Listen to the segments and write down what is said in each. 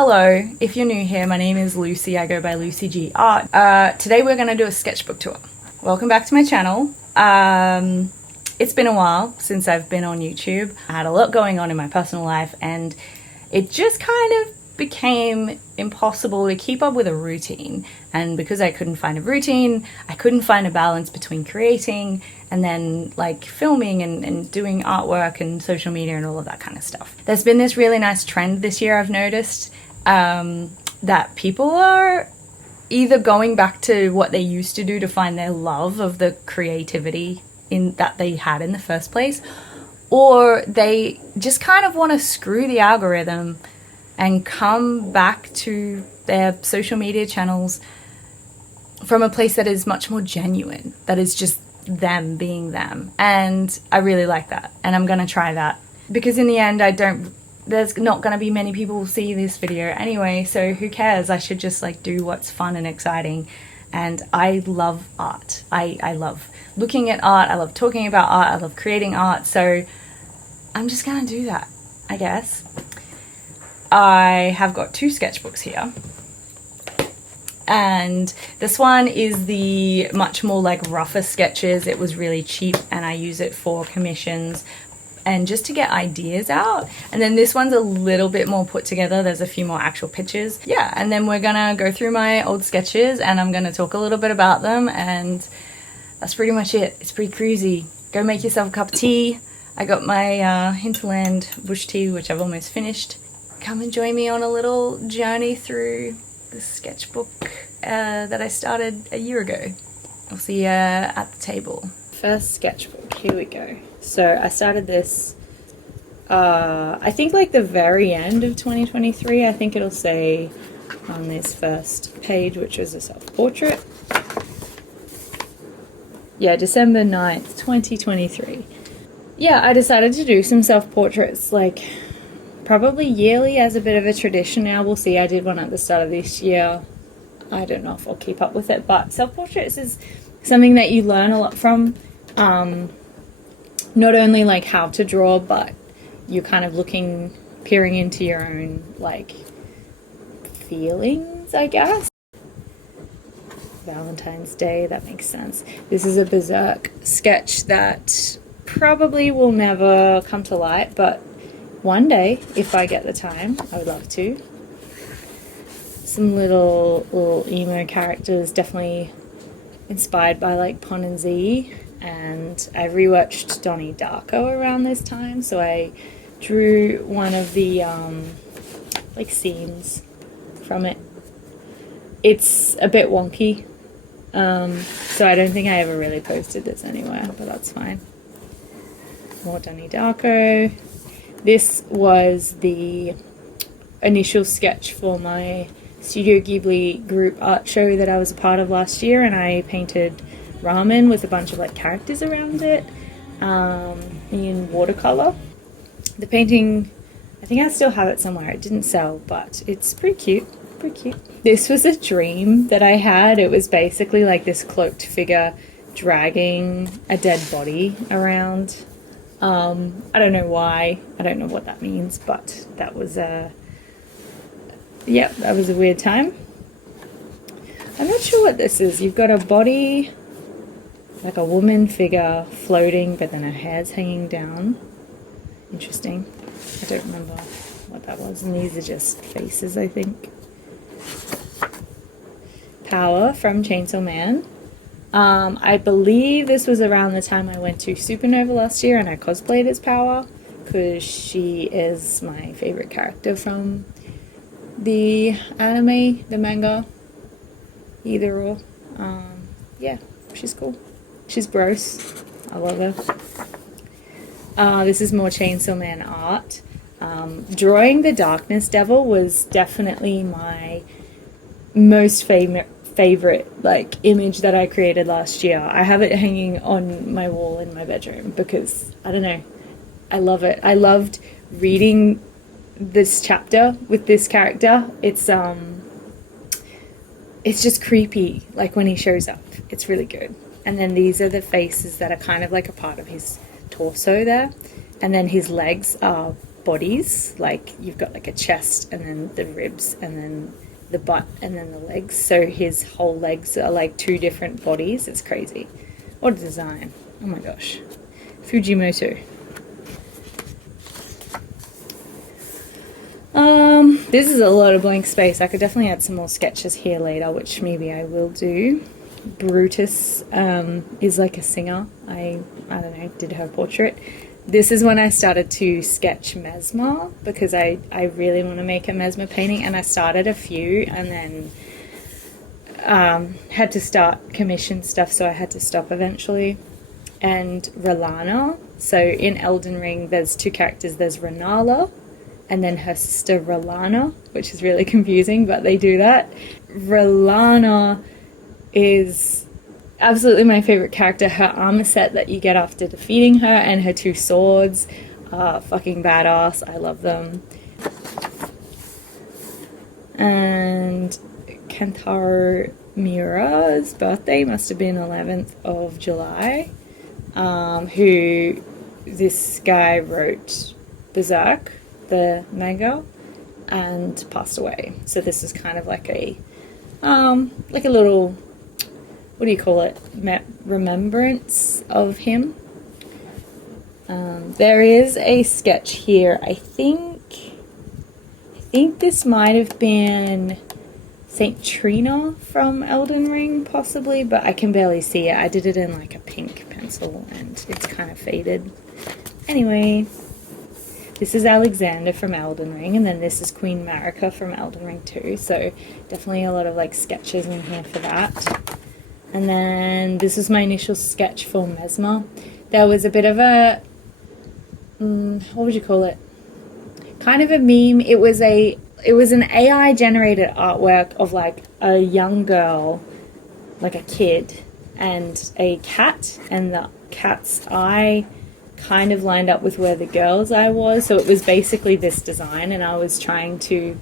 Hello, if you're new here, my name is Lucy. I go by Lucy G Art. Today we're going to do a sketchbook tour. Welcome back to my channel. It's been a while since I've been on YouTube. I had a lot going on in my personal life and it just kind of became impossible to keep up with a routine. And because I couldn't find a routine, I couldn't find a balance between creating and then like filming and doing artwork and social media and all of that kind of stuff. There's been this really nice trend this year I've noticed that people are either going back to what they used to do to find their love of the creativity that they had in the first place, or they just kind of want to screw the algorithm and come back to their social media channels from a place that is much more genuine, that is just them being them. And I really like that, and I'm gonna try that, because in the end there's not gonna be many people who see this video anyway, so who cares? I should just like do what's fun and exciting. And I love art. I love looking at art, I love talking about art, I love creating art, so I'm just gonna do that, I guess. I have got two sketchbooks here, and this one is the much more like rougher sketches. It was really cheap and I use it for commissions and just to get ideas out. And then this one's a little bit more put together. There's a few more actual pictures. Yeah, and then we're gonna go through my old sketches and I'm gonna talk a little bit about them, and that's pretty much it. It's pretty cruisy. Go make yourself a cup of tea. I got my Hinterland bush tea, which I've almost finished. Come and join me on a little journey through the sketchbook that I started a year ago. I'll see you at the table. First sketchbook, here we go. So I started this, I think like the very end of 2023. I think it'll say on this first page, which was a self-portrait. Yeah, December 9th, 2023. Yeah, I decided to do some self-portraits like probably yearly as a bit of a tradition now. We'll see. I did one at the start of this year. I don't know if I'll keep up with it, but self-portraits is something that you learn a lot from. Not only like how to draw, but you're kind of peering into your own like feelings, I guess. Valentine's Day, that makes sense. This is a berserk sketch that probably will never come to light, but one day, if I get the time, I would love to. Some little emo characters, definitely inspired by like Pon and Z. And I rewatched Donnie Darko around this time, so I drew one of the like scenes from it. It's a bit wonky, so I don't think I ever really posted this anywhere, but that's fine. More Donnie Darko. This was the initial sketch for my Studio Ghibli group art show that I was a part of last year, and I painted ramen with a bunch of like characters around it in watercolor. The painting, I think I still have it somewhere. It didn't sell, but it's pretty cute. Pretty cute. This was a dream that I had. It was basically like this cloaked figure dragging a dead body around. I don't know why. I don't know what that means, but that was that was a weird time. I'm not sure what this is. You've got a body, like a woman figure floating, but then her hair's hanging down. Interesting. I don't remember what that was. And these are just faces, I think. Power from Chainsaw Man. I believe this was around the time I went to Supernova last year and I cosplayed as Power, because she is my favorite character from the anime, the manga, either or. Yeah, she's cool. She's gross. I love her. This is more Chainsaw Man art. Drawing the Darkness Devil was definitely my most favorite like image that I created last year. I have it hanging on my wall in my bedroom because I don't know, I love it. I loved reading this chapter with this character. It's just creepy, like when he shows up. It's really good. And then these are the faces that are kind of like a part of his torso there, and then his legs are bodies. Like you've got like a chest and then the ribs and then the butt and then the legs. So his whole legs are like 2 different bodies. It's crazy. What a design. Oh my gosh. Fujimoto. This is a lot of blank space. I could definitely add some more sketches here later, which maybe I will do. Brutus is like a singer. I don't know, did her portrait. This is when I started to sketch Mesmer, because I really want to make a Mesmer painting, and I started a few and then had to start commission stuff, so I had to stop eventually. And R'hllana. So in Elden Ring there's 2 characters. There's R'hllana and then her sister R'hllana, which is really confusing, but they do that. R'hllana is absolutely my favorite character. Her armor set that you get after defeating her and her 2 swords are fucking badass. I love them. And Kentaro Miura's birthday must have been 11th of July, who this guy wrote Berserk, the manga, and passed away. So this is kind of like a little, what do you call it, remembrance of him. There is a sketch here. I think this might have been Saint Trina from Elden Ring, possibly, but I can barely see it. I did it in like a pink pencil and it's kind of faded. Anyway, this is Alexander from Elden Ring, and then this is Queen Marika from Elden Ring 2, so definitely a lot of like sketches in here for that. And then this is my initial sketch for Mesmer. There was a bit of a, what would you call it? Kind of a meme. It was an AI generated artwork of like a young girl, like a kid, and a cat, and the cat's eye kind of lined up with where the girl's eye was. So it was basically this design, and I was trying to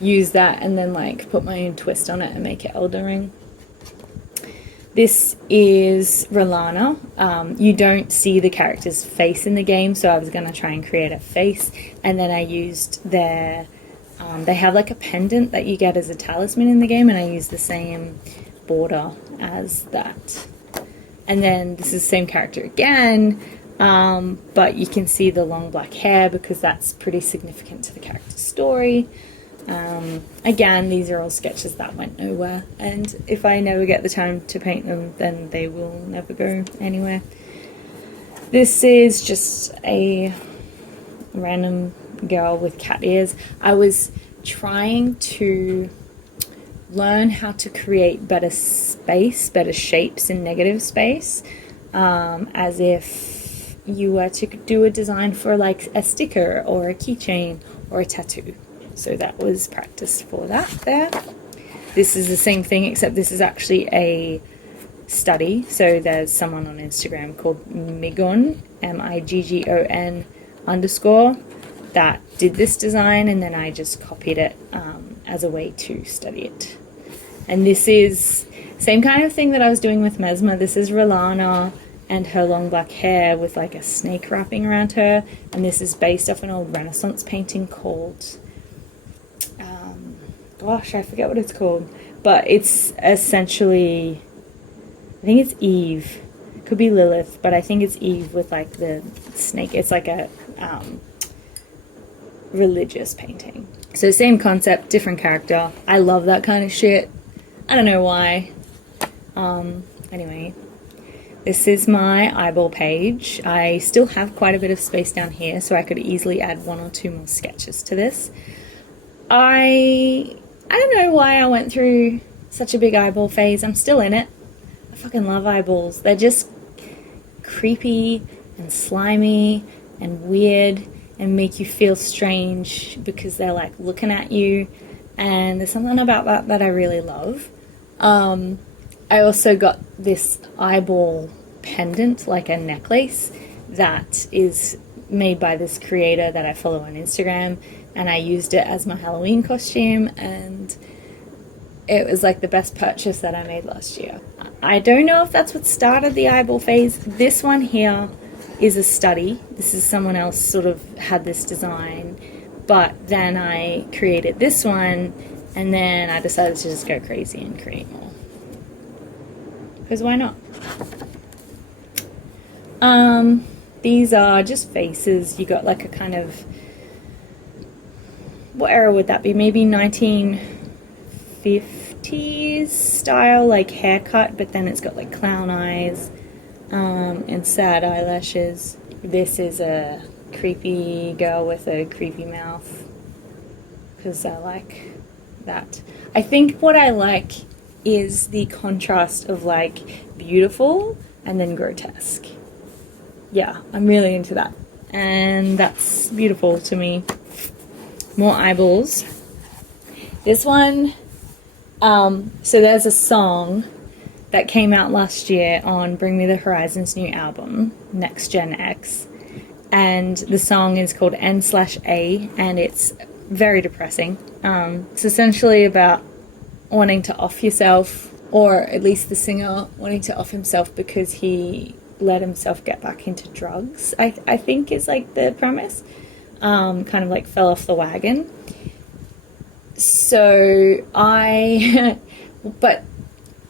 use that and then like put my own twist on it and make it Elden Ring. This is R'hllana. You don't see the character's face in the game, so I was going to try and create a face, and then I used their, they have like a pendant that you get as a talisman in the game, and I used the same border as that. And then this is the same character again, but you can see the long black hair because that's pretty significant to the character's story. Again, these are all sketches that went nowhere, and if I never get the time to paint them, then they will never go anywhere. This is just a random girl with cat ears. I was trying to learn how to create better space, better shapes in negative space, as if you were to do a design for like a sticker or a keychain or a tattoo. So that was practice for that there. This is the same thing, except this is actually a study. So there's someone on Instagram called Miggon, M-I-G-G-O-N _ that did this design, and then I just copied it as a way to study it. And this is same kind of thing that I was doing with Mesmer. This is R'hllana and her long black hair with like a snake wrapping around her, and this is based off an old Renaissance painting called gosh, I forget what it's called, but it's essentially, I think it's Eve. It could be Lilith, but I think it's Eve with like the snake. It's like a religious painting. So same concept, different character. I love that kind of shit. I don't know why. Anyway, this is my eyeball page. I still have quite a bit of space down here, so I could easily add 1 or 2 more sketches to this. I don't know why I went through such a big eyeball phase. I'm still in it. I fucking love eyeballs. They're just creepy and slimy and weird and make you feel strange because they're like looking at you, and there's something about that that I really love. I also got this eyeball pendant, like a necklace, that is made by this creator that I follow on Instagram, and I used it as my Halloween costume, and it was like the best purchase that I made last year. I don't know if that's what started the eyeball phase. This one here is a study. This is someone else sort of had this design, but then I created this one, and then I decided to just go crazy and create more. Because why not? These are just faces. You got like a kind of, what era would that be? Maybe 1950s style, like haircut, but then it's got like clown eyes and sad eyelashes. This is a creepy girl with a creepy mouth, because I like that. I think what I like is the contrast of like beautiful and then grotesque. Yeah, I'm really into that, and that's beautiful to me. More eyeballs. This one, so there's a song that came out last year on Bring Me the Horizon's new album, Next Gen X, and the song is called N/A, and it's very depressing. It's essentially about wanting to off yourself, or at least the singer wanting to off himself because he let himself get back into drugs, I think is like the premise. Kind of like fell off the wagon. So but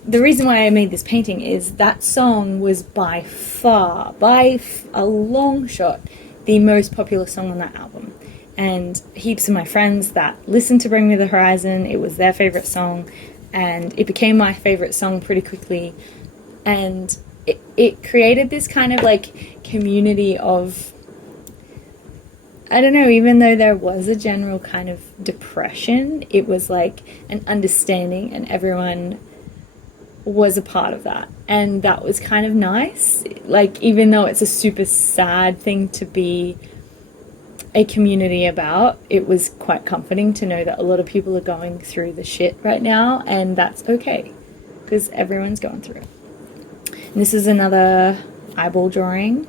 the reason why I made this painting is that song was by far, by a long shot, the most popular song on that album. And heaps of my friends that listened to Bring Me the Horizon, it was their favorite song, and it became my favorite song pretty quickly. And it created this kind of like community of, I don't know, even though there was a general kind of depression, it was like an understanding, and everyone was a part of that. And that was kind of nice. Like, even though it's a super sad thing to be a community about, it was quite comforting to know that a lot of people are going through the shit right now, and that's okay, because everyone's going through it. And this is another eyeball drawing.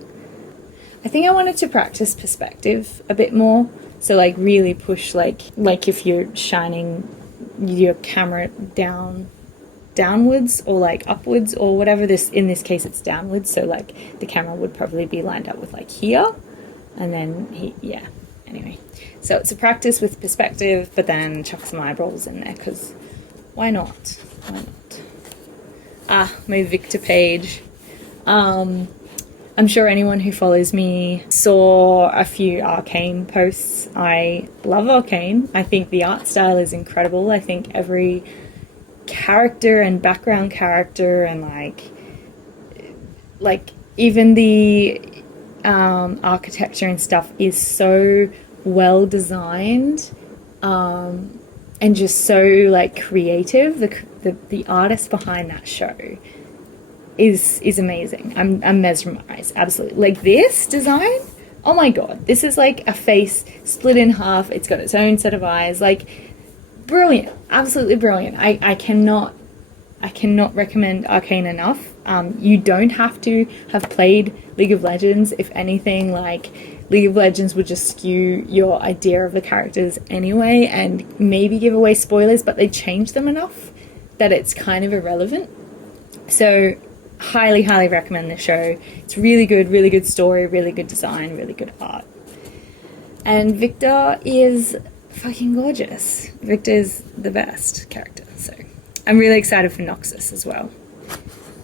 I think I wanted to practice perspective a bit more. So like really push like if you're shining your camera downwards or like upwards or whatever. In this case it's downwards, so like the camera would probably be lined up with like here, and then yeah. Anyway, so it's a practice with perspective, but then chuck some eyeballs in there, because why not? Why not? My Victor page. I'm sure anyone who follows me saw a few Arcane posts. I love Arcane. I think the art style is incredible. I think every character and background character and like even the architecture and stuff is so well designed, and just so like creative. The artist behind that show is amazing. I'm mesmerized, absolutely. Like this design, oh my god, this is like a face split in half. It's got its own set of eyes. Like, brilliant, absolutely brilliant. I cannot recommend Arcane enough. You don't have to have played League of Legends. If anything, like, League of Legends would just skew your idea of the characters anyway, and maybe give away spoilers, but they change them enough that it's kind of irrelevant. So highly recommend this show. It's really good story, really good design, really good art. And Victor is fucking gorgeous. Victor's the best character, so I'm really excited for Noxus as well.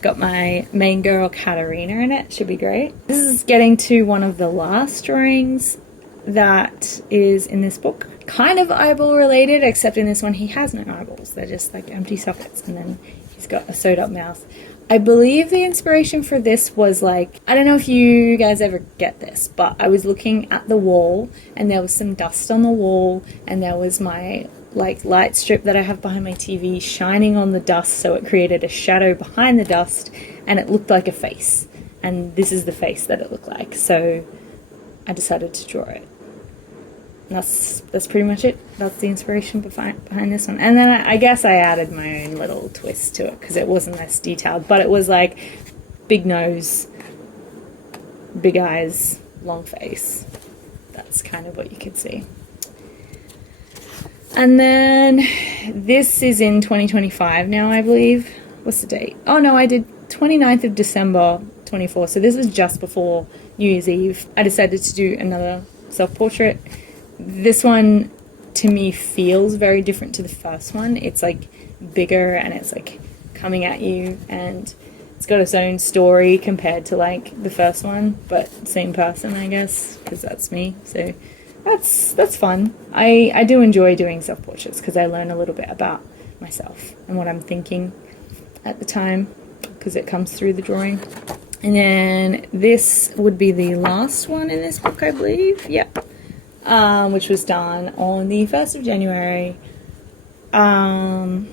Got my main girl Katarina in it, should be great. This is getting to one of the last drawings that is in this book. Kind of eyeball related, except in this one he has no eyeballs. They're just like empty sockets, and then he's got a sewed up mouth. I believe the inspiration for this was like, I don't know if you guys ever get this, but I was looking at the wall and there was some dust on the wall, and there was my like light strip that I have behind my TV shining on the dust, so it created a shadow behind the dust and it looked like a face, and this is the face that it looked like, so I decided to draw it. And that's pretty much it. That's the inspiration behind this one. And then I guess I added my own little twist to it because it wasn't as detailed, but it was like big nose, big eyes, long face. That's kind of what you could see. And then this is in 2025 now, I believe. What's the date? Oh no, I did 29th of December 24. So this was just before New Year's Eve. I decided to do another self-portrait. This one to me feels very different to the first one. It's like bigger and it's like coming at you, and it's got its own story compared to like the first one, but same person, I guess, because that's me. So that's fun. I do enjoy doing self-portraits because I learn a little bit about myself and what I'm thinking at the time, because it comes through the drawing. And then this would be the last one in this book, I believe. Yep. Which was done on the 1st of January. I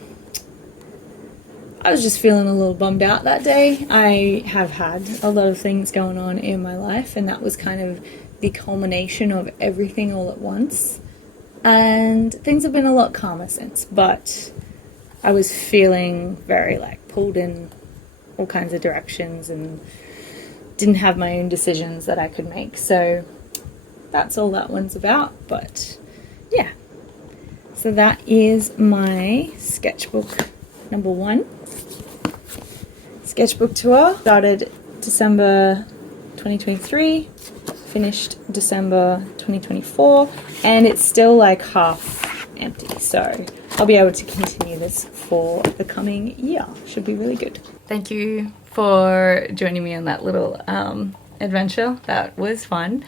was just feeling a little bummed out that day. I have had a lot of things going on in my life, and that was kind of the culmination of everything all at once. And things have been a lot calmer since, but I was feeling very like pulled in all kinds of directions and didn't have my own decisions that I could make. So that's all that one's about. But yeah, so that is my sketchbook number 1 sketchbook tour. Started December 2023, finished December 2024, and it's still like half empty, so I'll be able to continue this for the coming year. Should be really good. Thank you for joining me on that little adventure. That was fun.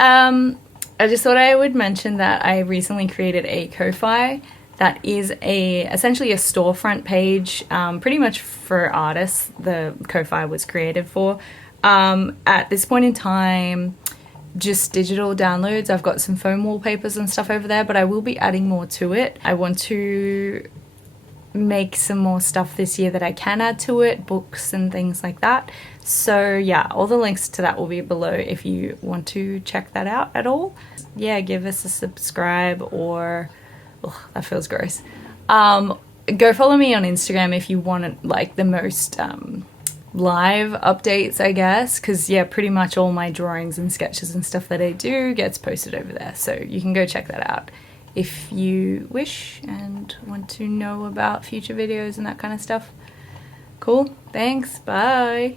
I just thought I would mention that I recently created a Ko-Fi that is essentially a storefront page, pretty much for artists. The Ko-Fi was created for. At this point in time, just digital downloads. I've got some foam wallpapers and stuff over there, but I will be adding more to it. I want to make some more stuff this year that I can add to it, books and things like that. So yeah, all the links to that will be below if you want to check that out at all. Yeah, give us a subscribe, or that feels gross. Go follow me on Instagram if you want like the most live updates, I guess, because yeah, pretty much all my drawings and sketches and stuff that I do gets posted over there, so you can go check that out if you wish and want to know about future videos and that kind of stuff. Cool, thanks, bye.